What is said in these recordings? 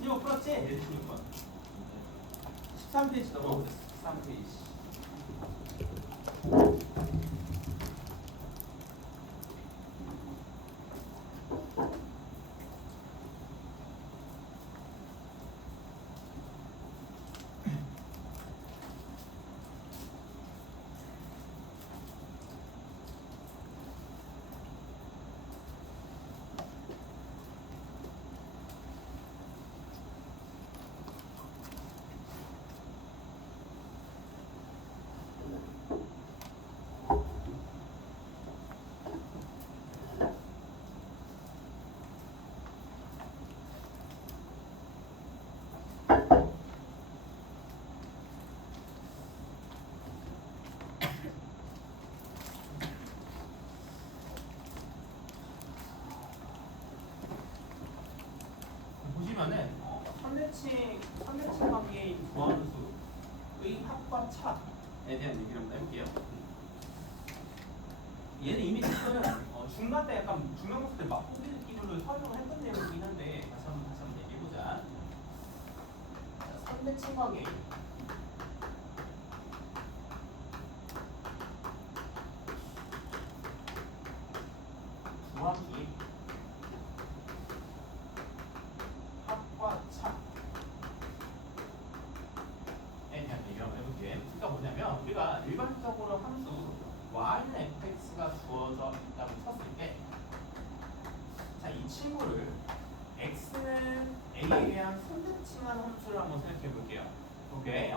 이거 풀었지? 예제 16번. 13페이지 넘어보세요. 13페이지. 보시면은 선대칭 관계인 무한수의 합과 차에 대한 얘기를 한번 해볼게요. 얘는 이미 지금 중간 때 약간 중간고사 때 맛보기 기준으로 설명을 했던 내용이긴 한데 다시 한번 얘기해보자. 선대칭 관계인 무한수의 합과 차에 대한 얘기를 한번 해볼게. 그러니까 뭐냐면 우리가 일반적으로 함수 y는 fx가 주어져 있다고 쳤을 때, 자, 이 친구를 x는 a에 대한 선대칭한 함수를 한번 생각해 볼게요. 오케이.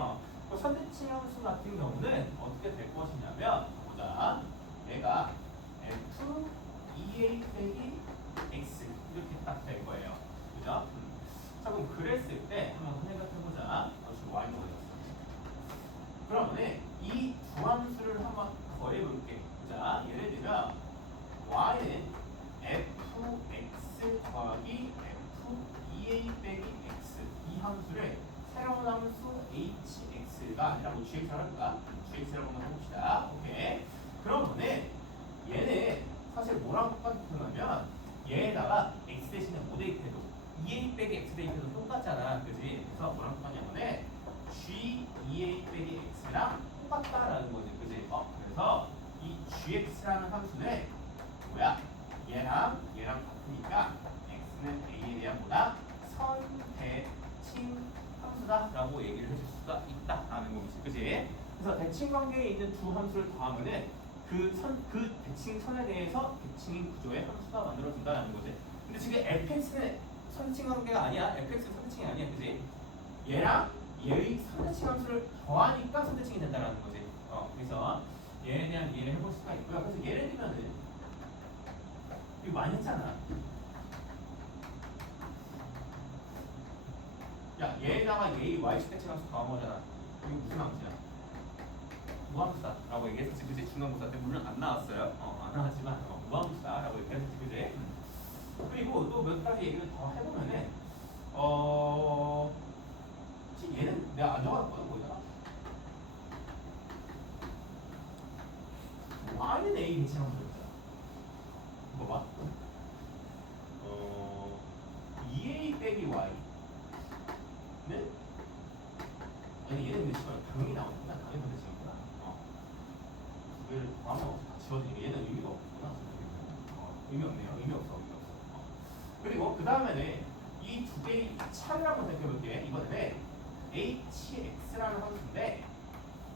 그 선대칭 함수 같은 경우는 어떻게 될 것이냐면, 보자. 얘가 f 2a 빼기 x 이렇게 딱 될 거예요. 그죠? 자, 그럼 그랬을 때 한번 생각해 보자. 지금 y는 어디였어? 그러면 이 두 함수를 한번 더해볼게. 자, 예를 들면 y는 fx 더하기 f2a 빼기 x, 이 함수를 새로운 함수 hx가 아니라 뭐 gx라고 할까? gx라고 한번 해봅시다. 오케이. 그러면은 얘는 사실 뭐랑 똑같으냐면 얘에다가 x 대신에 뭐 대입해도 2a 빼기 x 대입해도 똑같잖아. 그지? 그래서 뭐랑 똑같냐면은 g 2a 빼기 x랑 똑같다라는 거지. 그지? 그래서 이 gx라는 함수는 뭐야? 얘랑 같으니까 x는 a에 대한 뭐다? 선대칭 함수다라고 얘기를 해줄 수가 있다라는 거지. 그지? 그래서 대칭 관계에 있는 두 함수를 더하면은 그 대칭선에 대해서 대칭인 구조의 함수가 만들어진다는 거지. 근데 지금 fx는 선대칭 관계가 아니야. fx는 선대칭이 아니야. 그지? 얘랑 얘의 선대칭 함수를 더하니까 선대칭이 된다는 거지. 그래서 얘에 대한 이해를 해볼 수가 있고요. 그래서 예를 들면은 이거 많이 했잖아. 야, 얘에다가 얘의 y축 대칭 함수 더한 거잖아. 이거 무슨 함수야? 무함수다라고 얘기했었지. 그지? 중간고사 때 물론 안 나왔어요. 안 나왔지만 무함수다라고 얘기했었지. 그지? 그리고 또 몇 가지 얘기를 더 해보면은 얘는 내가 안 적어놨거든. 거기다가 y는 a 대칭하면 되잖아. 이거 봐. 2a 빼기 y는, 아니 얘는 몇 시간 당연히 나오는구나. 당연히 선대칭이구나. 두 개를 더하면 다 지워지니까 얘는 의미가 없구나. 의미 없네요. 의미 없어. 그리고 그 다음에는 이 두 개의 차를 한번 생각해볼게. 이번에는 hx라는 함수인데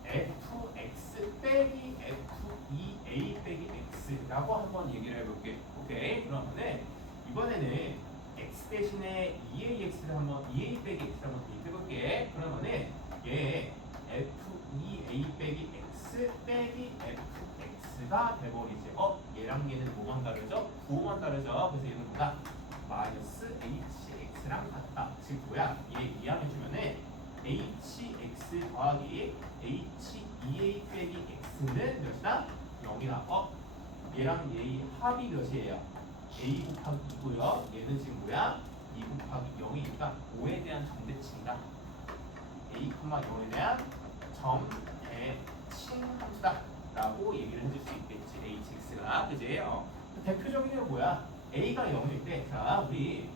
fx 빼기 f2a 빼기 x라고 한번 얘기를 해볼게. 오케이. 그러면은 이번에는 x 대신에 2ax를 한번 2a 빼기 x를 한번 대입해볼게. 그러면은 얘 f2a 빼기 x 빼기 fx가 돼버리지. 얘랑 얘는 뭐만 다르죠? 부호만 다르죠. 그래서 얘는 뭐다? 마이너스 hx랑 같다. 즉 뭐야? 얘 이항해주면은 hx 더하기 h2a 빼기 x는 몇이다? 0이다. 얘랑 얘의 합이 몇이에요? a 곱하기 2고요. 얘는 지금 뭐야? 2 곱하기 0이니까 5에 대한 정대칭이다. a, 0에 대한 정대칭 함수다 라고 얘기를 해줄 수 있겠지. hx가. 그지? 대표적인 게 뭐야? a가 0일 때, 자 우리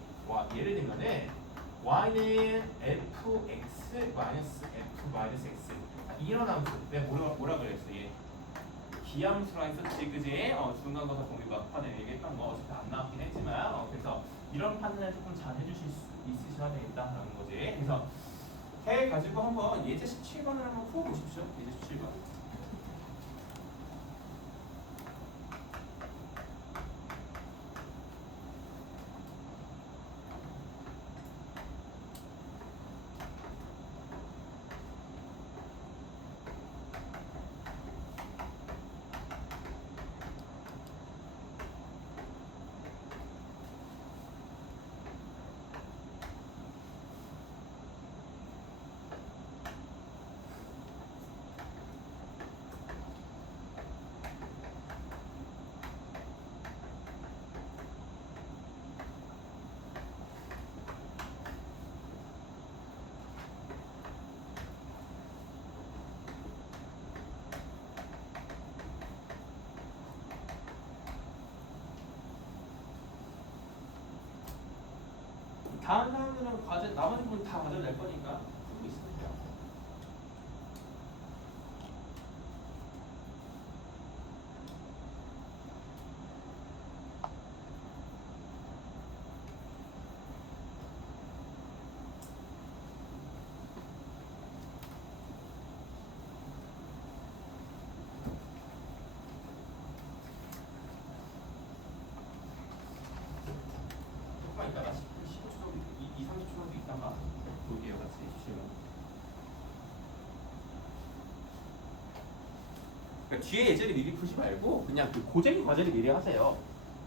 예를 들면은 y는 fx 마이너스 f 마이너스 x 이런 함수 내가 뭐라 그랬어 얘 기함수라 했었지 그지? 중간고사 공유 막판에 얘기했던 거 어차피 안 나왔긴 했지만 그래서 이런 판단을 조금 잘 해주실 수 있으셔야 되겠다라는 거지. 그래서 해 가지고 한번 예제 17번을 한번 풀어보십시오. 예제 17번. 다음 사람들은 과제 나머지 분 다 과제 낼 거니까 풀고 있으면 돼요. 조금만 이따가 15초 정도, 30초 정도 있다가 볼게요, 같이 해주시면. 그러니까 뒤에 예제를 미리 풀지 말고 그냥 그 고쟁이 과제를 미리 하세요.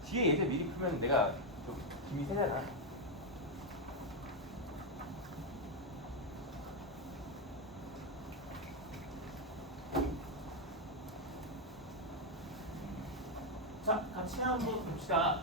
뒤에 예제 미리 풀면 내가 좀 힘이 세잖아. 자, 같이 한번 봅시다.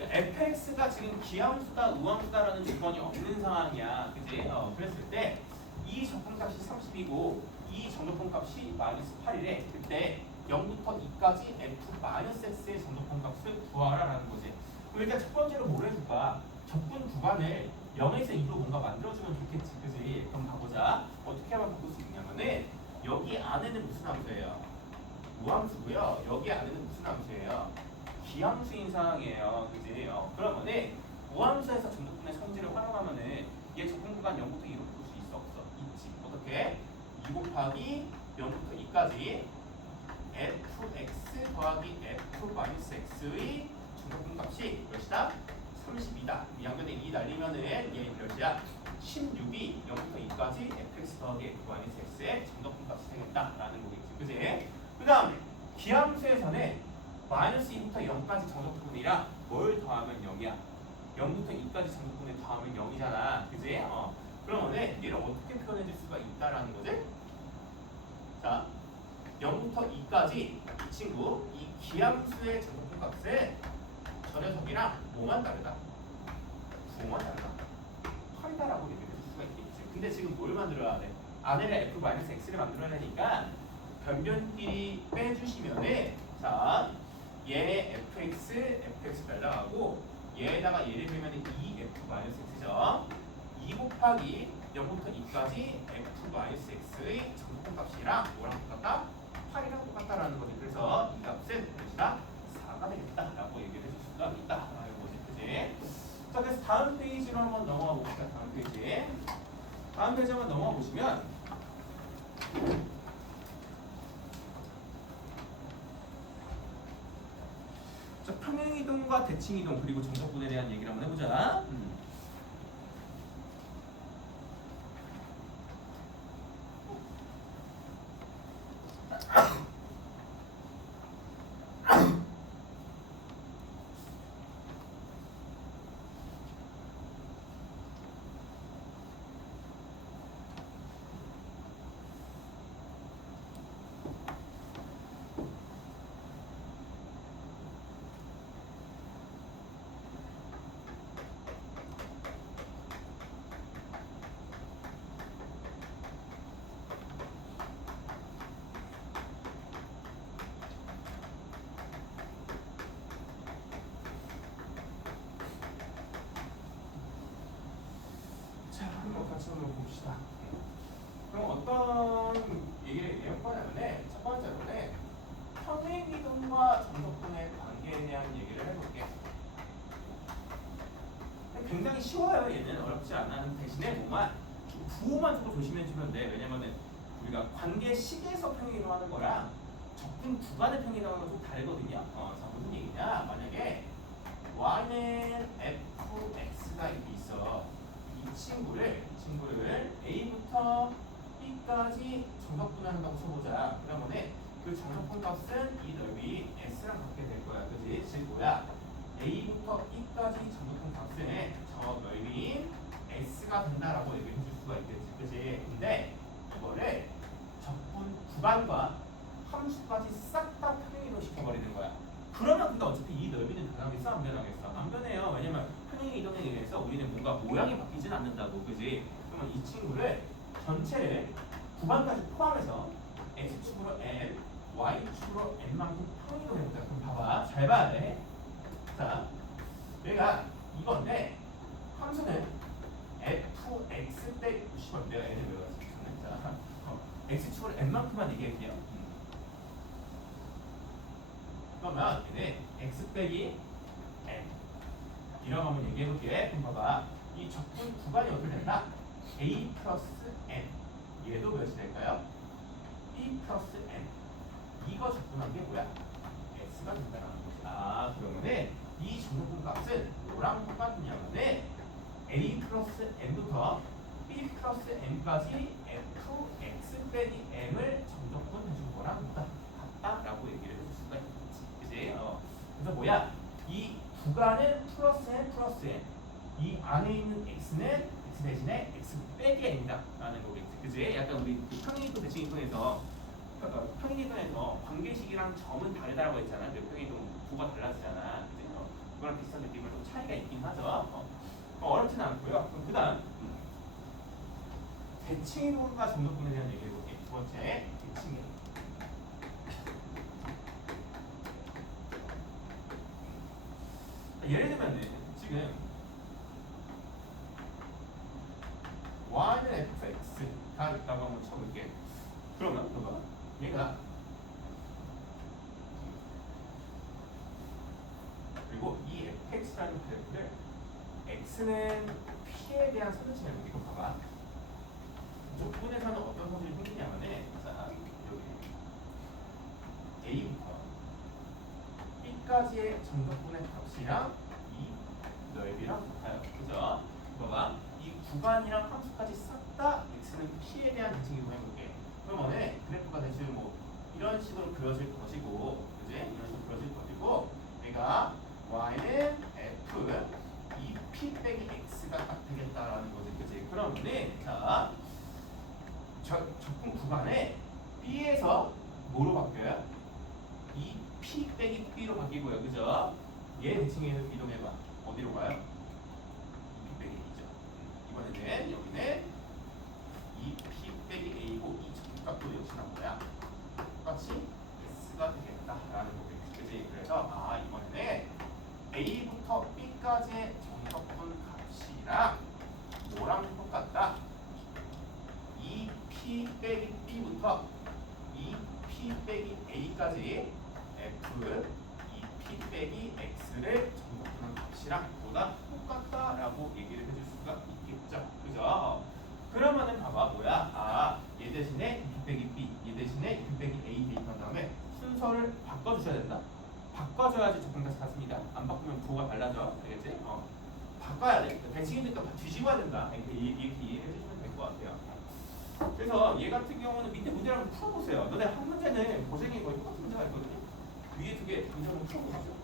fx가 지금 기함수다, 우함수다라는 조건이 없는 상황이야, 그지? 그랬을 때 이 적분값이 30이고 이 정적분값이 마이너스 8이래. 그때 0부터 2까지 f 마이너스 x의 정적분값을 구하라라는 거지. 그럼 일단 첫 번째로 뭘 해줄까? 적분 구간을 0에서 2로 뭔가 만들어주면 좋겠지, 그지? 그럼 가보자. 어떻게 하면 바꿀 수 있냐면은 여기 안에는 무슨 함수예요? 우함수고요. 여기 안에는 무슨 함수예요? 기함수인 상황이에요. 그지? 그러면은 우함수에서 정적분의 성질을 활용하면은 얘 적분 구간 0부터 2로 바꿀 수 있어 없어? 있지. 어떻게? 2 곱하기 0부터 2까지 fx 더하기 f 마이너스 x의 정적분 값이 몇이다? 30이다. 양변에 2 날리면은 얘 몇이야? 16이 0부터 2까지 fx 더하기 f 마이너스 x의 정적분 값이 되겠다라는 거겠지. 그지? 그 다음에 기함수에서는 마이너스 2부터 0까지 정적분이라 뭘 더하면 0이야? 0부터 2까지 정적분을 더하면 0이잖아. 그지? 그러면 얘를 어떻게 표현해 줄 수가 있다라는 거지? 자, 0부터 2까지 이 친구, 이 기함수의 정적분 값은 저 녀석이랑 뭐만 다르다? 부호만 다르다. 8이다라고 얘기해 줄 수가 있겠지. 근데 지금 뭘 만들어야 돼? 안에를 f-x를 만들어야 되니까 변변끼리 빼주시면은 자, 얘 fx 날라가고 얘에다가 얘를 빼면 2f-x죠. 2 곱하기 0부터 2까지 f-x의 정적분 값이랑 뭐랑 똑같다? 8이랑 똑같다라는 거지. 그래서 이 값은 몇이다? 4가 되겠다라고 얘기를 해줄 수가 있다라는 거지. 그지? 자, 그래서 다음 페이지로 한번 넘어가 봅시다. 다음 페이지. 다음 페이지 한번 넘어가 보시면 자, 평행이동과 대칭이동 그리고 정적분에 대한 얘기를 한번 해보자. 같이 한번 봅시다. 그럼 어떤 얘기를 얘기할 거냐면 첫 번째로는 평행이동과 정석분의 관계에 대한 얘기를 해볼게. 굉장히 쉬워요. 얘는 어렵지 않아. 대신에 뭐만 부호만 조금 조심해주면 돼. 왜냐면은 우리가 관계 식에서 평행이동하는 거랑 적분 구간의 평행이동하는 건 좀 다르거든요. 자 무슨 얘기냐? 만약에 y는 fx가 이렇게 있어. 이 친구를 a부터 b까지 정석분을 한다고 쳐보자. 그러면은 그 정석분 값은 이 넓이 s랑 같게 될 거야. 그지? 즉 뭐야? a부터 b까지 정석분 값은 저 넓이인 s가 된다라고 얘기해 줄 수가 있겠지. 그지? 근데 이거를 적분 구간과 함수까지 싹 다 평행이동 시켜버리는 거야. 그러면 근데 어차피 이 넓이는 변하겠어? 안 변하겠어? 안 변해요. 왜냐면 평행 이동에 의해서 우리는 뭔가 모양이 바뀌진 않는다고. 그지? 그러면 이 친구를 전체를 구간까지 포함해서 x축으로 n, y축으로 n만큼 평행이동 해보자. 그럼 봐봐. 잘 봐야 돼. 자, 얘가 이건데 함수는 fx 대 90원. 내가 n을 외웠어. 자, x축으로 n만큼만 얘기할게요. 그러면 얘는 x 빼기 n 이라고 한번 얘기해볼게. 그럼 봐봐. 이 적분 구간이 어떻게 된다? a 플러스 n 얘도 몇이 될까요? b 플러스 n 이거 적분한 게 뭐야? s가 된다는 거지. 아 그러면은 이 정석분 값은 뭐랑 똑같냐면은 a 플러스 n부터 b 플러스 n까지 fx 빼기 m을 정석분 해준 거랑 같다라고 얘기를 해줄 수가 있겠지. 그치? 그래서 뭐야? 이 구간은 플러스 n 플러스 n 이 안에 있는 x는 x 대신에 x 빼기 n이다 라는 거겠지. 그치? 약간 우리 평행이동 대칭이동에서 평행이동에서 관계식이랑 점은 다르다고 했잖아. 그 평행이동 구가 달라지잖아. 그치? 그거랑 비슷한 느낌으로 좀 차이가 있긴 하죠. 어렵진 않고요. 그럼 그 다음 대칭이동과 정석분에 대한 얘기해 볼게요. 두 번째 대칭이동. 예를 들면 지금 y는 fx가 있다고 한번 쳐볼게. 그러면 봐봐. 얘가 그리고 이 fx라는 그래프를 x는 p에 대한 선을 이거 봐봐. 조건에서는 어떤 선이 생기냐면은 자 여기 a부터 b까지의 정석분의 값이랑 이 넓이랑 같아요. 그죠? 봐봐. 이 구간이랑 함수까지 싹 다 x는 p에 대한 대칭이동 해볼게. 그러면은 그래프가 대충 뭐 이런 식으로 그려질 것이고, 그지? 이런 식으로 그려질 것이고, 얘가 y는 f 이 p 빼기 x가 딱 되겠다라는 거지, 그지? 그러면은 자 적분 구간에 b에서 뭐로 바뀌어요? 이 p 빼기 b로 바뀌고요, 그죠? 얘 대칭해서 이동해봐. 어디로 가요? 2p 빼기 a죠. 이번에는 여기는 2p 빼기 a고 이 적분값도 역시나 뭐야? 똑같이 s가 되겠다라는 거겠지. 그치? 그래서 이번에는 a부터 b까지의 정석분 값이랑 뭐랑 똑같다? 2p 빼기 b부터 2p 빼기 a까지 f 2p 빼기 x를 정석분한 값이랑 보다 똑같다라고 얘기를 해줄 수가 있겠죠. 그죠? 그러면은 봐봐 뭐야? 얘 대신에 2p 빼기 b, 얘 대신에 2p 빼기 a 대입한 다음에 순서를 바꿔주셔야 된다. 바꿔줘야지 적분값이 같습니다. 안 바꾸면 부호가 달라져. 알겠지? 바꿔야 돼. 대칭이니까 뒤집어야 된다. 이렇게 이해해 주시면 될 것 같아요. 그래서 얘 같은 경우는 밑에 문제를 한번 풀어보세요. 너네 한 문제는 고생이 거의 똑같은 문제가 있거든요. 위에 두 개 문제 한번 풀어보시죠.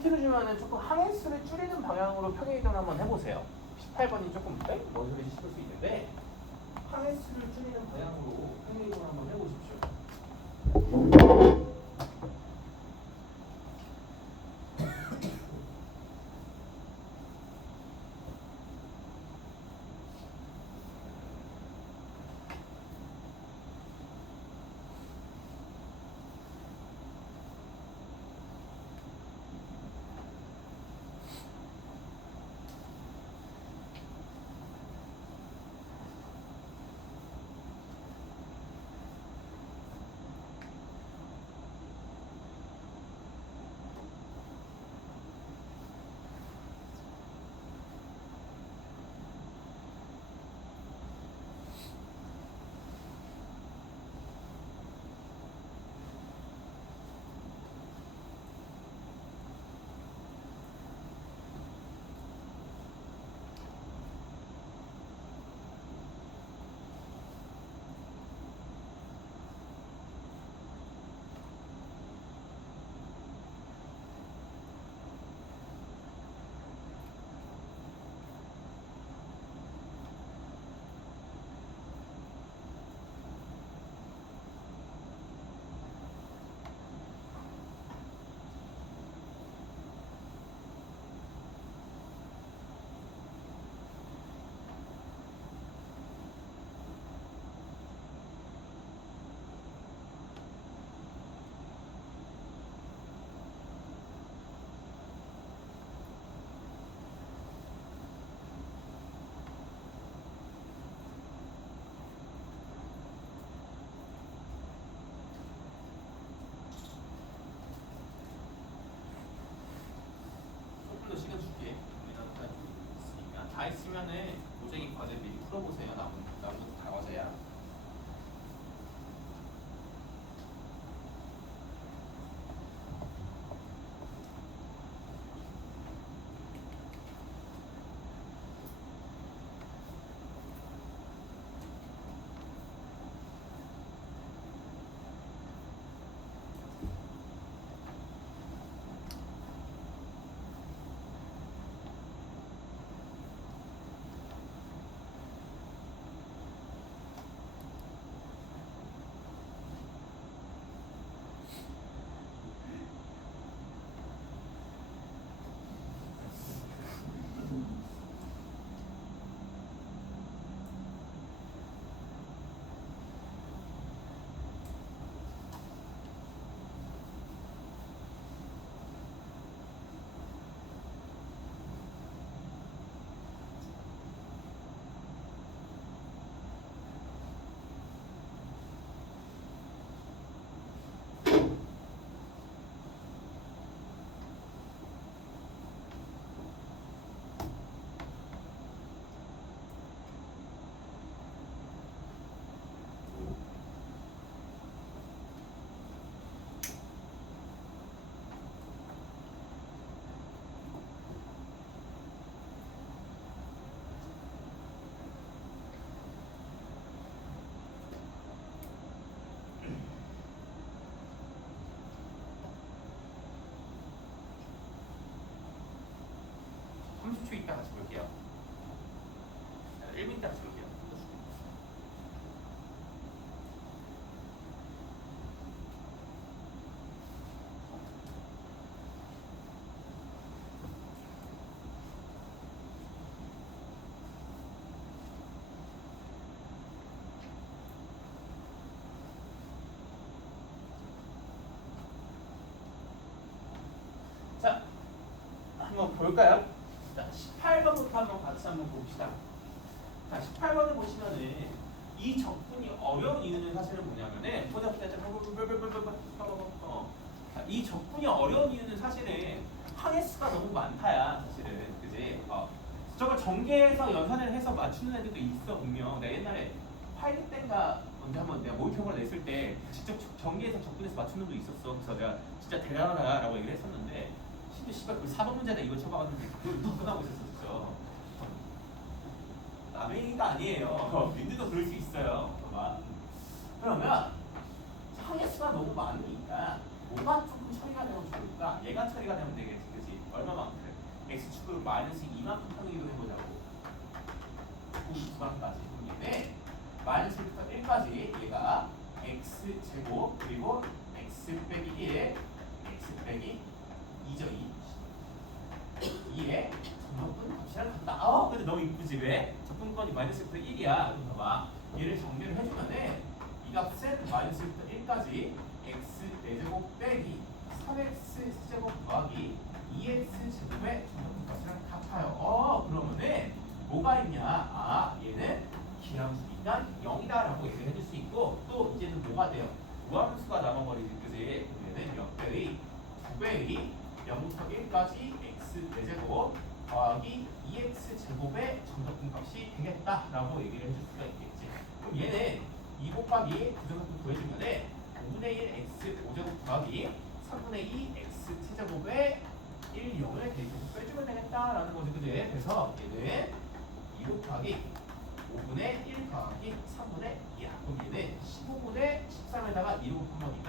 힌트를 주면은 조금 항해수를 줄이는 방향으로 평행이동을 한번 해보세요. 18번이 조금 뭔 소리인지 싶을 수 있는데 항해수를 줄이는 방향으로 평행이동을 한번 해보십시오. 시간 줄게. 있으니까 다 있으면은 고쟁이 과제 미리 풀어보세요. 남은 다 과제야. 초 있다 같이 볼게요. 1분 있다 같이 볼게요. 자, 한번 볼까요? 자, 18번부터 같이 한번 봅시다. 자, 18번을 보시면은 이 적분이 어려운 이유는 사실은 뭐냐면은 이 적분이 어려운 이유는 사실은 항해수가 너무 많다야 사실은 그지? 저거 전개해서 연산을 해서 맞추는 애들도 있어 분명. 내가 옛날에 화이트 때인가 언제 한번 내가 모의평가를 냈을 때 직접 전개해서 적분해서 맞추는 놈도 있었어. 그래서 내가 진짜 대단하다라고 얘기를 했었는데 진짜 씨발 그 4번 문제다 이거 쳐봐갔는데 그걸 끝나고 있었어. 남의 얘기가 아니에요. 민들도 그럴 수 있어요. 그러면 항해수가 너무 많으니까 뭐가 조금 처리가 되면 좋을까? 얘가 처리가 되면 되겠지, 그렇지? 얼마만큼? x축을 마이너스 2만큼 평기로 해보자고. 9만까지. 얘네 마이너스 1부터 1까지 얘가 x제곱 그리고 x 빼기 1 x 빼기 2죠. 2에 적분권 값이랑 같다. 근데 너무 이쁘지 왜? 적분권이 마이너스 1부터 1이야. 그럼 봐봐. 얘를 정리를 해주면은 이 값은 마이너스 1부터 1까지 x 4제곱 빼기 3x 제곱 더하기 2x 제곱의 적분 값이랑 같아요. 그러면은 뭐가 있냐? 얘는 기함수니까 0이다 라고 얘기를 해줄 수 있고, 또 이제는 뭐가 돼요? 무함수가 남아버리지, 그지? 얘는 몇 배의 9배의 0부터 1까지 x 4제곱 더하기 2x 제곱의 정적분 값이 되겠다라고 얘기를 해줄 수가 있겠지. 그럼 얘는 2 곱하기 부정적분 구해주면은 5분의 1 x 5제곱 더하기 3분의 2 x t제곱에 1, 0을 대입해서 빼주면 되겠다라는 거지, 그지? 그래서 얘는 2 곱하기 5분의 1 더하기 3분의 2야. 그럼 얘는 15분의 13에다가 2로 곱한 거니까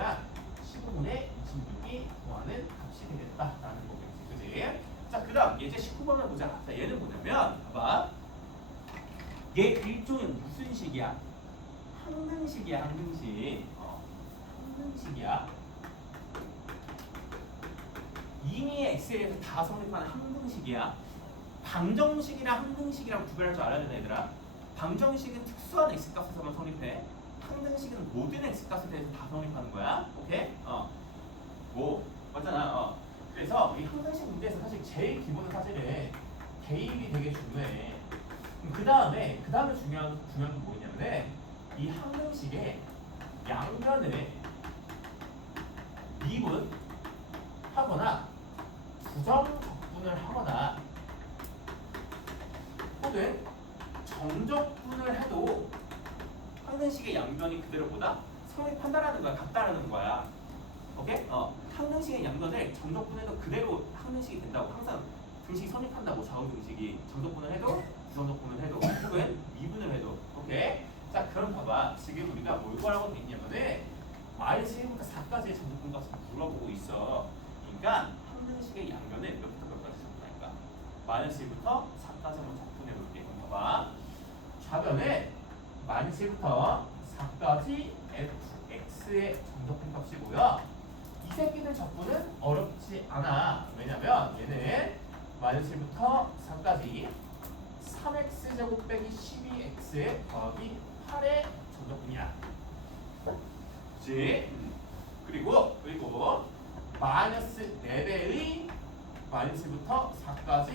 15분의 26이 구하는 값이 되겠다라는 거겠지, 그지? 자, 그 다음 예제 19번을 보자. 자, 얘는 뭐냐면 봐봐. 얘 일종의 무슨 식이야? 항등식이야, 항등식. 항등식이야. 이미 x에 대해서 다 성립하는 항등식이야. 방정식이랑 항등식이랑 구별할 줄 알아야 되나 얘들아? 방정식은 특수한 x값에서만 성립해. 항등식은 모든 x값에 대해서 다 성립하는 거야. 오케이? 뭐 맞잖아. 그래서 이 항등식 문제에서 사실 제일 기본은 사실은 대입이 되게 중요해. 그 다음에 중요한 건 뭐냐면은 이 항등식의 양변을 미분하거나 부정적분을 하거나 혹은 정적분을 해도 항등식의 양변이 그대로보다 성립한다라는 거야. 같다라는 거야. 오케이? 항등식의 양변을 정적분해도 그대로 항등식이 된다고. 항상 등식이 성립한다고. 좌우 등식이 정적분을 해도 부정적분을 해도 혹은 미분을 해도. 오케이? 자, 그럼 봐봐. 지금 우리가 뭘 구하라고 돼 있냐면은 마이너스 1부터 4까지의 정적분 값을 물어보고 있어. 그러니까 항등식의 양변을 몇부터 몇까지 적분할까? 마이너스 1부터 4까지 한번 적분해 볼게. 그럼 봐봐. 좌변에 마이너스 1부터 4까지 fx의 정적분 값이고요. 이 새끼들 적분은 어렵지 않아. 왜냐면 얘는 마이너스 1부터 4까지 3x 제곱 빼기 12x 더하기 8의 정적분이야. 그치? 그리고 마이너스 4배의 마이너스 1부터 4까지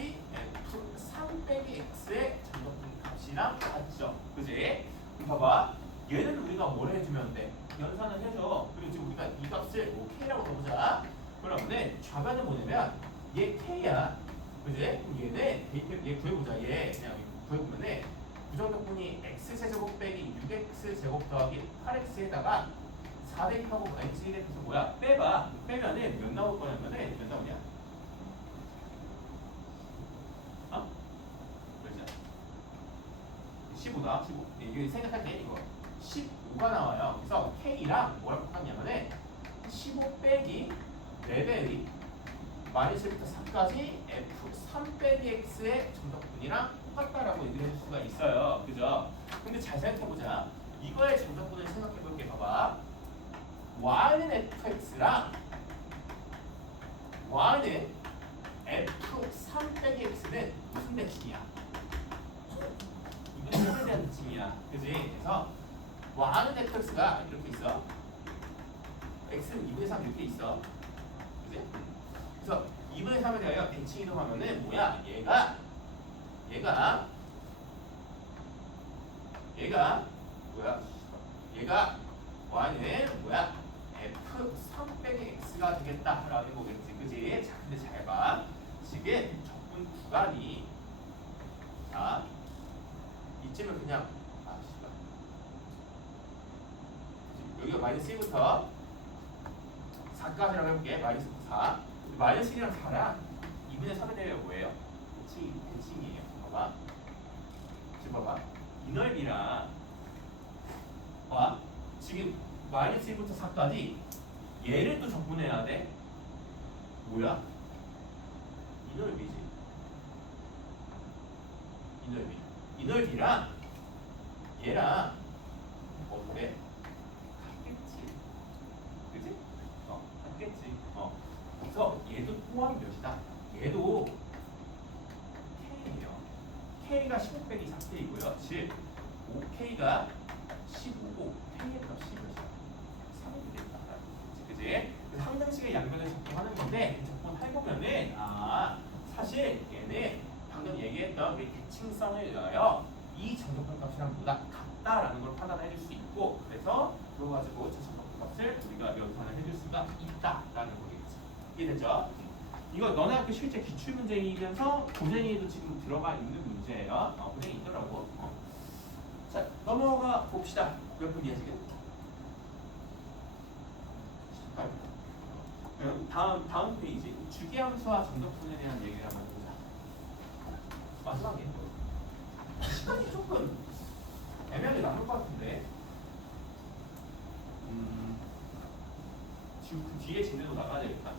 f3 빼기 x의 정적분 값이랑 같죠. 그지? 봐봐. 얘는 우리가 뭘 해주면 돼? 연산을 해줘. 그리고 지금 우리가 이 값을 k라고 넣어보자. 그러면은 좌변은 뭐냐면 얘 k야. 그지? 그럼 얘는 얘 구해보자. 얘 그냥 구해보면은 부정적분이 x제곱 빼기 6x제곱 더하기 8x에다가 4 대입하고 마이너스 1에 대해서 뭐야? 빼봐. 빼면은 몇 나올 거냐면은 몇 나오냐? 그렇죠? 15다. 15. 이게 생각할 때 이거 15가 나와요. 그래서 K랑 뭐라고 하냐면은 15 빼기 4배의 마이너스 1부터 3까지 F3 빼기 X의 정적분이랑 똑같다라고 얘기를 해줄 수가 있어요. 그죠? 근데 잘 생각해보자. 이거의 정적분을 생각해볼게. 봐봐. Y는 fx랑 Y는 f3 빼기 x는 무슨 대칭이야? 이건 3에 대한 대칭이야. 그지? 그래서 Y는 fx가 이렇게 있어. x는 2분의 3 이렇게 있어. 그지? 그래서 2분의 3에 대하여 대칭 이동하면은 뭐야? 얘가 뭐야? 얘가 Y는 뭐야? f3 빼기 x가 되겠다라는 거겠지. 그지? 자, 근데 잘 봐. 지금 적분 구간이 자 이쯤은 그냥 여기가 마이너스 1부터 4까지라고 해볼게. 마이너스 4. 마이너스 1이랑 4랑 2분의 3에 대해 뭐예요? 대칭이에요. 봐봐. 지금 봐봐. 이 넓이랑 봐. 지금 마이너스 1부터 4까지 얘를 또 적분해야 돼. 뭐야? 이 이 넓이지. 이 넓이. 이 넓이랑 얘랑 어때? 같겠지. 그지? 같겠지. 그래서 얘도 또한 몇이다? 얘도 K예요. K가 15 빼기 4K이고요. 즉 5K가 15고 K의 값이 몇이야? 3이 되겠다. 그지? 항등식의 양변을 적분하는 건데 적분해보면은 사실 얘는 방금 얘기했던 우리 대칭성을 위하여 이 정적분 값이랑 보다 같다라는 걸 판단해 줄 수 있고 그래서 그거 가지고 저 정적분 값을 우리가 연산을 해줄 수가 있다라는 거겠지. 이해됐죠? 이거 너네 학교 실제 기출문제이면서 고생이도 지금 들어가 있는 문제예요. 고생이 있더라고. 자 넘어가 봅시다. 몇 분이야 지금? 다음 페이지 주기함수와 정적분에 대한 얘기를 한번 보자. 마지막에 시간이 조금 애매하게 남을 것 같은데 지금 그 뒤에 진도로 나가야 되겠다.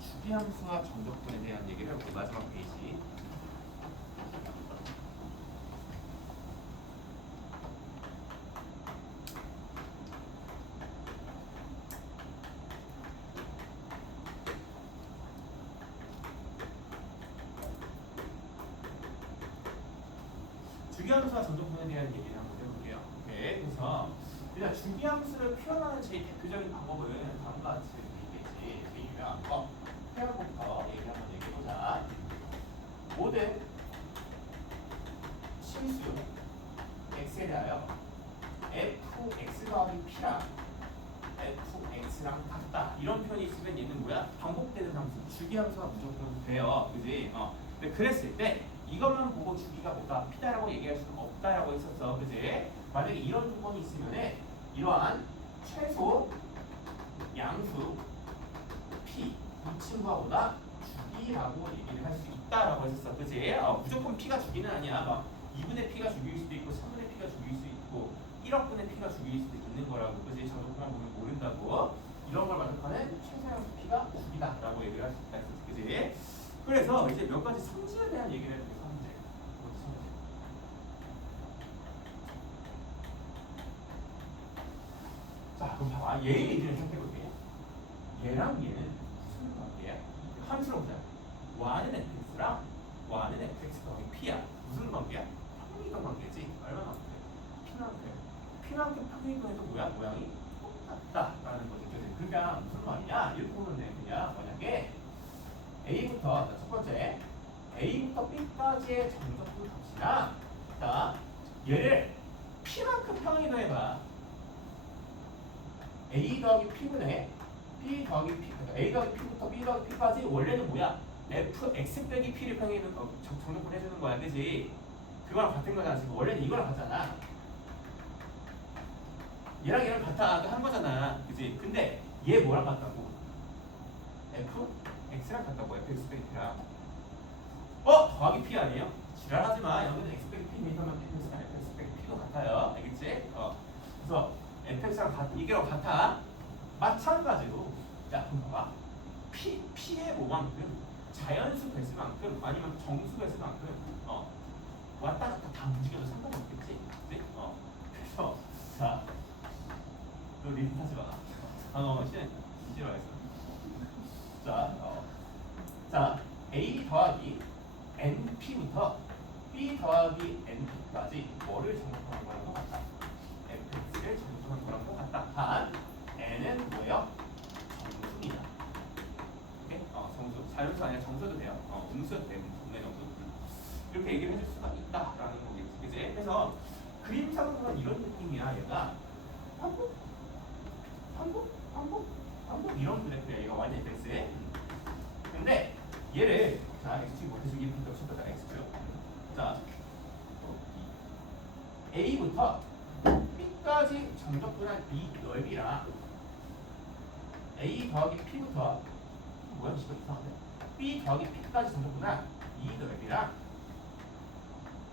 주기함수와 정적분에 대한 얘기를 해볼게요. 마지막 페이지. 주기함수와 정적분에 대한 얘기를 한번 해볼게요. 오케이. 그래서 일단 주기함수를 표현하는 제일 대표적인 방법은 다음과 같이 얘기했지. 제일 유명한 거. 표현부터 얘기 한번 얘기해보자. 모든 실수 x에 대하여 fx 더하기 p랑 fx랑 같다. 이런 표현이 있으면 얘는 뭐야? 반복되는 함수. 주기함수가 무조건 돼요. 그지? 근데 그랬을 때 이것만 보고 주기가 뭐다? p다라고 얘기할 수는 없다라고 했었어. 그지? 만약에 이런 조건이 있으면 이러한 최소 양수 p 이 친구보다 주기라고 얘기를 할 수 있다라고 했었어. 그지? 무조건 p가 주기는 아니야. 막 2분의 p가 주기일 수도 있고 3분의 p가 주기일 수도 있고 1억분의 p가 주기일 수도 있는 거라고. 그지? 저조건만 보면 모른다고. 이런 걸 만족하는 최소양수 p가 주기다라고 얘기를 할 수 있다 했었지. 그지? 그래서 이제 몇 가지 성질에 대한 얘기를 해볼게요. 성질. 자, 그럼 봐봐. 얘의 얘기를 생각해볼게요. 얘랑 얘는 무슨 관계야? 함수로 보자. y는 fx랑 y는 fx 더하기 p야. 무슨 관계야? 평행이동 관계지. 얼마나 돼? p만큼 평행이동해도 뭐야? 모양이 똑같다라는 거지. 그러니까 무슨 말이냐? 이렇게 보면 돼. 그냥 만약에 a부터 첫 번째 a부터 b까지의 정적분 값이나 자 얘를 p만큼 평행이동해봐. a 더하기 p분의 b 더하기 p, 그러니까 a 더하기 p부터 b 더하기 p까지 원래는 뭐야? fx 빼기 p를 평행이동 정적분 해주는 거야, 그지? 그거랑 같은 거잖아. 지금 원래는 이거랑 같잖아. 얘랑 얘랑 같아 한 거잖아, 그지? 근데 얘 뭐랑 같다고? x랑 같다고. fx 빼기 p랑 더하기 p 아니에요? 지랄하지 마. 여기는 x 빼기 p 미터면 fx 빼기 p도 같아요, 알겠지? 그래서 fx랑 이게랑 같아. 마찬가지로 야 그럼 봐봐. p의 뭐만큼 자연수 배수만큼 아니면 정수 배수만큼 왔다 갔다 다 움직여도 상관이 없겠지. 그치? 그래서 자 너 리듬 타지 마. 싫어했어. 자 a 더하기 np부터 b 더하기 np까지 뭐를 정복하는 거랑 똑같다? fx를 정복하는 거랑 똑같다. 단 n은 뭐예요? 정수이다. 오케이? 정수. 자연수 아니라 정수도 돼요. 음수도 돼요. 분의 정수. 이렇게 얘기를 해줄 수가 있다라는 거겠지. 그치? 그래서 그림상으로 보면 이런 느낌이야. 얘가 반복 이런 그래프야. 얘가 y fx에. 근데 얘를 자 x축 못해주기 이렇게 겹쳤다. x축. 자 a부터 b까지 P까지 정적분한 이 넓이랑 A 더하기 P부터 뭐야 시간 이상한데? B 더하기 P까지 정적분한 이 넓이랑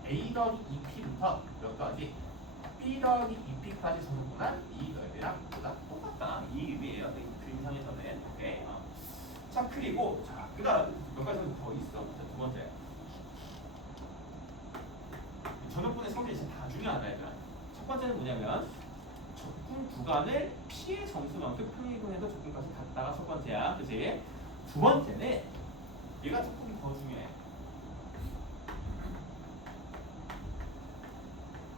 A 더하기 2P부터 몇 가지? B 더하기 2P까지 정적분한 이 넓이랑 보다 똑같다. 이 의미예요. 이 그림상에서는. 오케이. 자 그리고 자 그다음 몇 가지 더 있어. 자, 두 번째. 정적분의 성질이 진짜 다 중요하다 얘들아. 첫 번째는 뭐냐면 적분 구간을 P의 정수만큼 평행이동해도 적분까지 같다가 첫 번째야. 그치? 두 번째는 얘가 조금 더 중요해.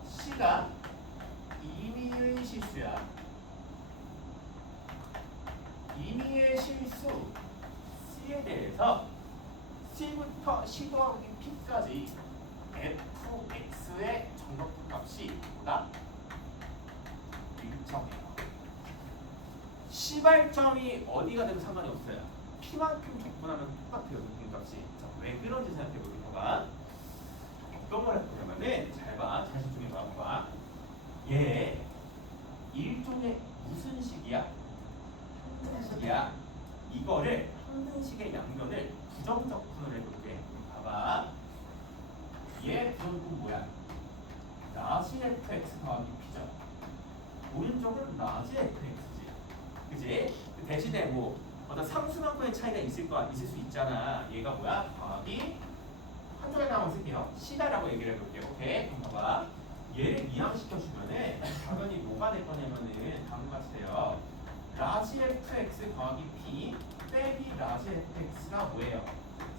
C가 임의의 실수야. 임의의 실수 C에 대해서 C부터 C 더하기 P까지 fx의 정적분 값이 보다 일정해요. 시발점이 어디가 돼도 상관이 없어요. P만큼 적분하면 똑같아요. 적분값이. 자, 왜 그런지 생각해보겠습니다. 어떤 걸 해보냐면은 잘 봐. 잘 집중해봐. 봐. 얘 일종의 무슨 식이야? 항등식이야. 이거를 항등식의 양면을 부정적분을 해볼게. 봐봐. 얘 부정분 뭐야? 라지 fx 더하기 p죠. 오른쪽은 라지 fx지. 그지? 그 대신에 뭐 어떤 상수만큼의 차이가 있을 수 있잖아. 얘가 뭐야? 더하기 한쪽에 한번 쓸게요. C다라고 얘기를 해볼게요. 오케이? 그럼 봐봐. 얘를 이항시켜주면은 당연히 뭐가 될 거냐면은 다음과 같이 돼요. 라지 fx 더하기 p 빼기 라지 fx가 뭐예요?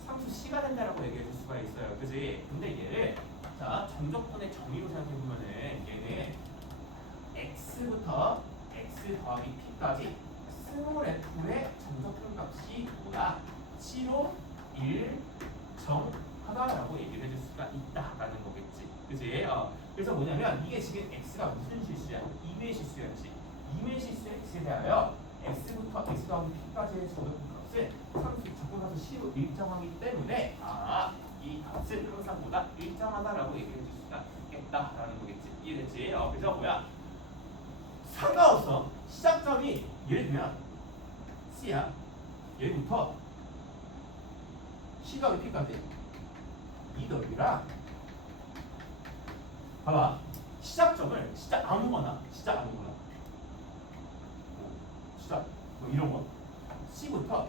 상수 C가 된다라고 얘기해 줄 수가 있어요. 그지? 근데 얘를 자 정적분의 정의로 생각해보면은 얘는 x부터 x 더하기 p까지 스몰 f의 정적분 값이 뭐다? C로 일정하다라고 얘기를 해줄 수가 있다라는 거겠지. 그지? 그래서 뭐냐면 이게 지금 x가 무슨 실수야? 임의 실수였지. 임의 실수의 x에 대하여 x부터 x 더하기 p까지의 정적분 값은 상수 적분하수 C로 일정하기 때문에 이 값은 항상 보다 일정하다라고 얘기해 줄 수가 있겠다라는 거겠지. 이해됐지? 그래서 뭐야? 상관없어. 시작점이 예를 들면 C야. 얘부터 C가 P까지 이 넓이랑 봐봐. 시작점을 진짜 아무거나 진짜 뭐 이런 거 C부터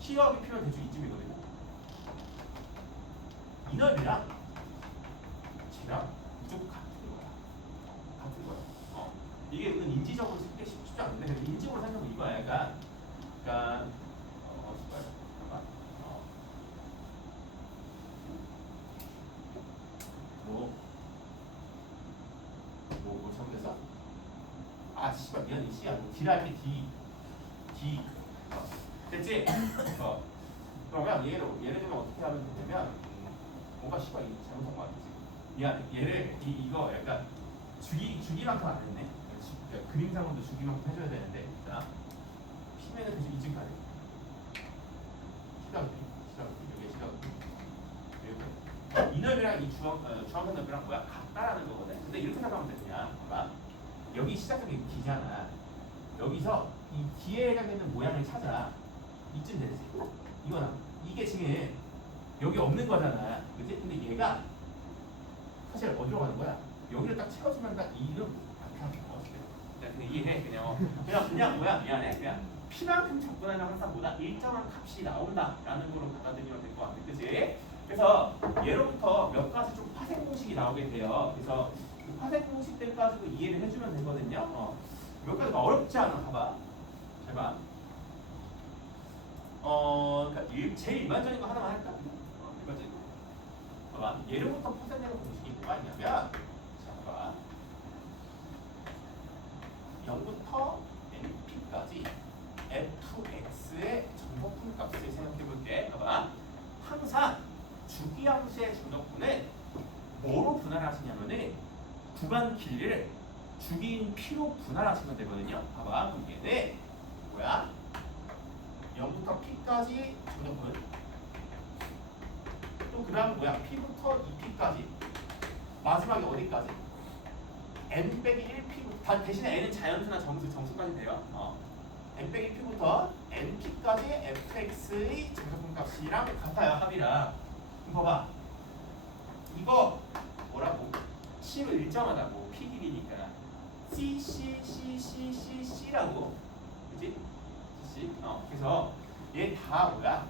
C하고 P면 대충 이쯤이거든요. 이 넓이랑 쟤랑 무조건 같은 거야. 같은 거야. 이게 은근 인지적으로 쉽게 쉽지 않은데 근데 인지적으로 생각하면 이거야. 약간 잠깐만. 뭐 잘못했어? 씨발 미안해. C야. 뭐 D랄 때 D 됐지? 그러면 예를 들면 어떻게 하면 되냐면 뭔가 씨발 이거 잘못한 거 같지? 미안. 얘를 이거 약간 주기만큼 안 했네. 그러니까 그림상으로도 주기만큼 해줘야 되는데 자 P면은 대충 이쯤까지 여기 이 넓이랑 이 중앙선 넓이랑 뭐야? 같다라는 거거든. 근데 이렇게 생각하면 돼. 그냥 봐봐. 여기 시작점이 D잖아. 여기서 이 D에 해당되는 모양을 찾아. 이쯤 되지. 이거나 이게 지금 여기 없는 거잖아. 그치? 근데 얘가 사실 어디로 가는 거야? 여기를 딱 채워주면 딱 이름 이렇게 나왔을 때. 그냥 이해해. 그냥 뭐야? 미안해. 그냥 P만큼 접근하면 항상 보다 일정한 값이 나온다라는 거로 받아들이면 될 것 같아. 그치? 그래서 예로부터 몇 가지 좀 파생 공식이 나오게 돼요. 그래서 그 파생 공식들 가지고 이해를 해주면 되거든요. 몇 가지가 어렵지 않아. 봐봐. 잘 봐. 그러니까 제일 일반적인 거 하나만 할까? 일반적인 거. 봐봐. 예로부터 파생되는 공식이 뭐가 있냐면, 자, 봐봐. 0부터 np까지 fx의 정적분 값을 생각해 볼게. 봐봐. 항상 주기함수의 정적분은 뭐로 분할하시냐면은 구간 길이를 주기인 p로 분할하시면 되거든요. 봐봐. 그럼 얘는 뭐야? 0부터 p까지 정적분. 또 그 다음 뭐야? p부터 2p까지. 마지막에 어디까지? n 빼기 1p부터 대신에 n은 자연수나 정수까지 돼요. n 빼기 1p부터 np까지 fx의 정석분값이랑 같아요. 합이랑. 그럼 봐봐. 이거 뭐라고? C로 일정하다고. P 길이니까 C라고. 그치? C. 그래서 얘 다 뭐야?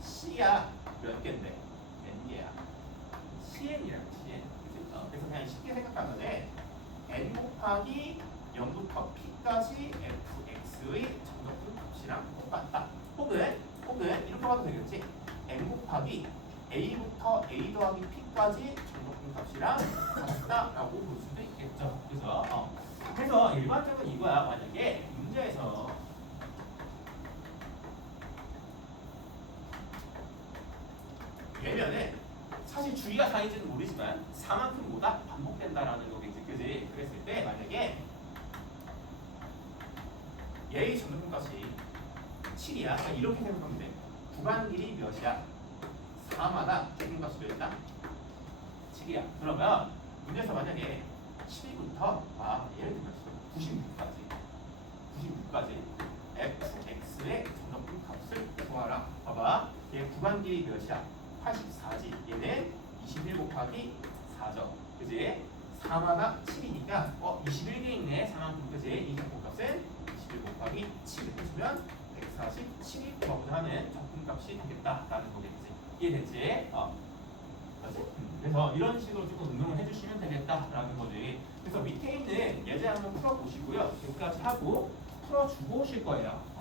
C야. 몇 개인데? N 개야. CN이라고. CN. 그치? 그래서 그냥 쉽게 생각하면 N 곱하기 0부터 P까지 fx의 정석분 값이랑 똑같다. 혹은 이렇게 봐도 되겠지? N 곱하기 A부터 A 더하기 P까지 정석분 값이랑 같다라고 볼 수도 있겠죠. 그래서 일반적으로 이거야. 만약에 문제에서 얘면은 사실 주기가 4인지는 모르지만 4만큼 뭐다? 반복된다라는 거겠지. 그지? 그랬을 때 만약에 얘의 정석분 값이 7이야. 그러니까 이렇게 생각하면 돼. 구간 길이 몇이야? 4마다 정석분값이 몇이다? 7이야. 그러면 문제에서 만약에 7부터 예를 들면 96까지 fx의 정석분 값을 구하라. 봐봐. 얘 구간 길이 몇이야? 84지. 얘는 21 곱하기 4죠. 그지? 4마다 7이니까 21개 있네. 4만큼. 그지? 이 정석분 값은 21 곱하기 7을 해주면 147이 구하고자 하는 적분값이 되겠다라는 거겠지. 이해됐지? 맞지? 그래서 이런 식으로 조금 응용을 해주시면 되겠다라는 거지. 그래서 밑에 있는 예제 한번 풀어보시고요. 여기까지 하고 풀어주고 오실 거예요.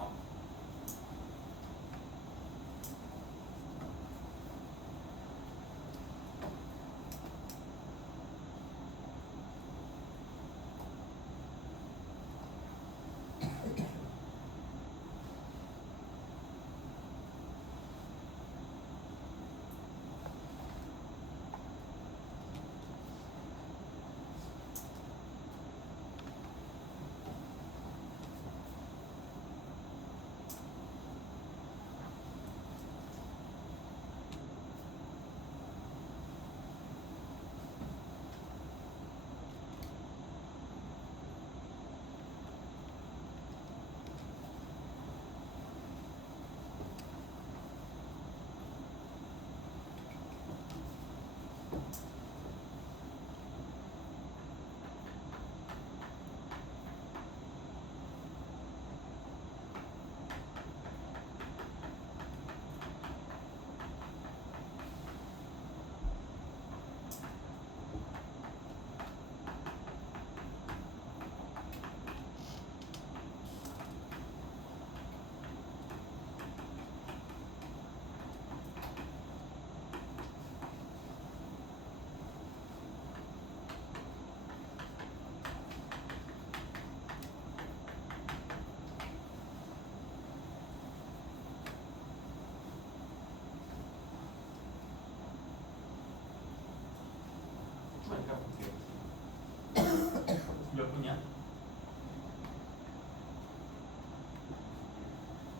몇 분이야?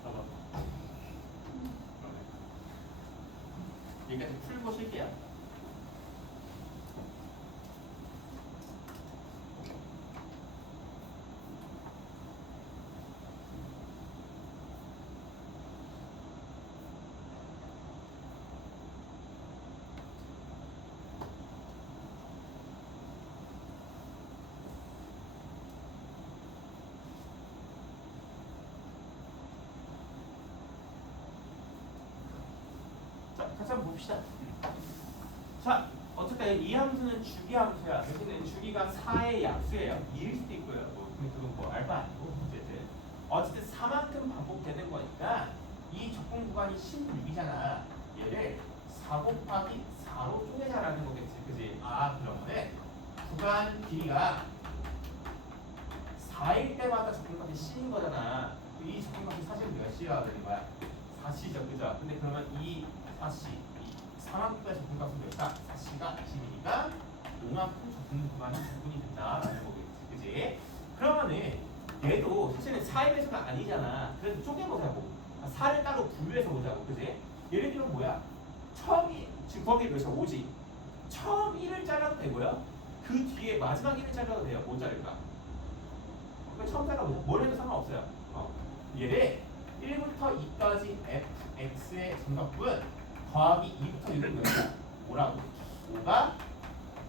봐봐. 여기까지 풀고 쉴게요. 같이 한번 봅시다. 자, 어쨌든 이 함수는 주기 함수야. 여기는 주기가 4의 약수예요. 2일 수도 있고요. 그건 뭐 알바 아니고 어쨌든 4만큼 반복되는 거니까 이 적분 구간이 16이잖아. 얘를 4 곱하기 4로 쪼개자라는 거겠지. 그지? 그러면은 구간 길이가 4일 때마다 적분값이 C인 거잖아. 이 적분값이 사실 몇이야 되는 거야? 4C죠. 그죠? 근데 그러면 이 4C, 이 4만큼의 적분값은 몇이다? 4C가 20이니까 5만큼 적분 구간이 적분이 된다라는 거겠지. 그지? 그러면은 얘도 사실은 4의 배수가 아니잖아. 그래서 쪼개보자고. 4를 따로 분류해서 보자고. 그지? 예를 들면 뭐야? 처음이, 지금 거기 몇이야? 5지? 처음 1을 잘라도 되고요. 그 뒤에 마지막 1을 잘라도 돼요. 못 자를까? 처음 잘라보자. 뭘 해도 상관없어요. 얘를 1부터 2까지 fx의 정답분 더하기 2부터 1을 넣으면 뭐라고? 5가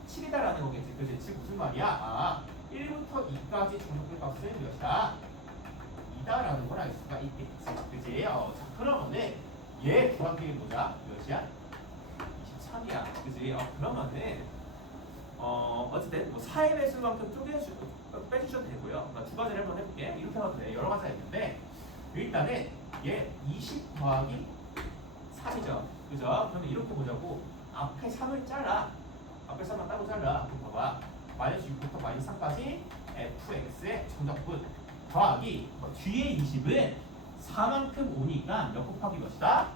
7이다라는 거겠지. 그치? 지금 무슨 말이야? 1부터 2까지 정답분 값은 몇이다? 2다라는 걸 알 수가 있겠지. 그치? 자, 그러면은 얘 구하기를 보자. 몇이야? 23이야. 그치? 그러면은 어쨌든 뭐 4의 배수만큼 빼주셔도 되고요. 두 가지를 한번 해볼게. 이렇게 해도 돼. 여러 가지가 있는데 일단은 얘 20 더하기 3이죠. 그죠? 그러면 이렇게 보자고. 앞에 3을 잘라. 앞에 3만 따로 잘라. 그럼 봐봐. 마이너스 6부터 마이너스 3까지 fx의 정답분 더하기 뒤에 20은 4만큼 오니까 몇 곱하기 몇이다?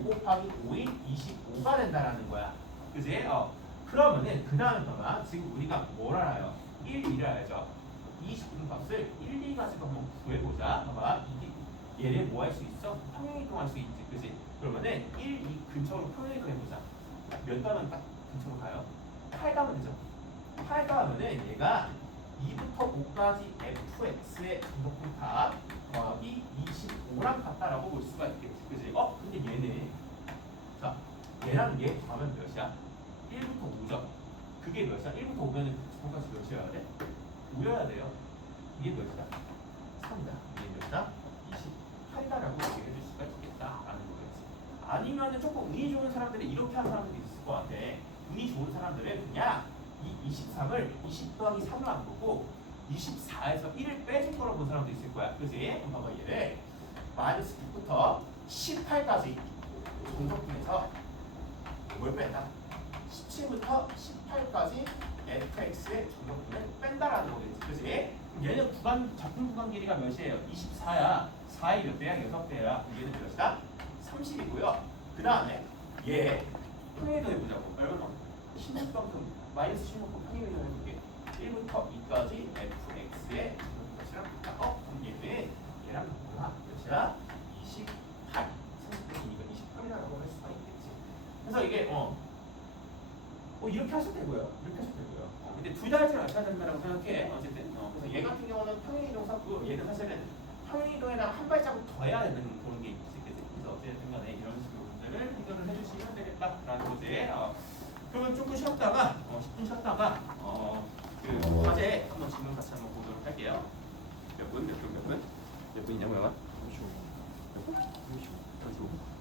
5 곱하기 5인 25가 된다라는 거야. 그지? 그러면은 그 다음에 봐봐. 지금 우리가 뭘 알아요? 1, 2를 알죠? 20분 값을 1, 2 가지고 한번 구해보자. 봐봐. 얘를 뭐 할 수 있어? 평행이동할 수 있지. 그지? 그러면은 1, 2 근처로 평행이동 해보자. 몇 가면 딱 근처로 가요? 8 가면 되죠? 8 가면은 얘가 2부터 5까지 fx의 정답분 값 더하기 25랑 같다라고 볼 수가 있겠지. 그지? 근데 얘는 자 얘랑 얘 더하면 몇이야? 1부터 5죠. 그게 몇이야? 1부터 5면은 정답값이 몇이어야 돼? 5여야 돼요. 이게 몇이다? 3이다. 이게 몇이다? 28다라고 얘기해 줄 수가 있겠다라는 거겠지. 아니면은 조금 운이 좋은 사람들은 이렇게 하는 사람들이 있을 것 같아. 운이 좋은 사람들은 그냥 이 23을 20 더하기 3을 안 보고 24에서 1을 빼준 거로 본 사람도 있을 거야. 그지? 그럼 봐봐 얘를 마이너스 6부터 18까지 정석분에서 뭘 뺀다? 17부터 18까지 fx의 정석분을 뺀다라는 거겠지. 그지? 얘는 작품 구간 길이가 몇이에요? 24야. 4의 몇 배야? 6배야. 얘는 몇이다? 30이고요. 그 다음에 얘 평행이동 해보자고. 얼마? 16만큼 마이너스 16만큼 평행이동 해볼게. 1부터 2까지 fx의 정석분이랑 그럼 얘는 얘랑 뭐야? 몇이야? 28. 30분이니까 28이라고 할 수가 있겠지. 그래서 이게 이렇게 하셔도 되고요. 이렇게 하셔도 되고요. 근데 둘 다 할 줄 아셔야 된다고 생각해. 어쨌든. 그래서 얘 같은 경우는 평행이동 샀고 얘는 사실은 평행이동에다가 한 발자국 더 해야 되는 그런 게 있겠지. 그래서 어쨌든 간에 이런 식으로 문제를 해결을 해주시면 되겠다라는 거지. 그러면 조금 쉬었다가 10분 쉬었다가 그 과제 한번 질문 같이 한번 보도록 할게요. 몇 분? 몇 분이냐고요? 35분? 35분?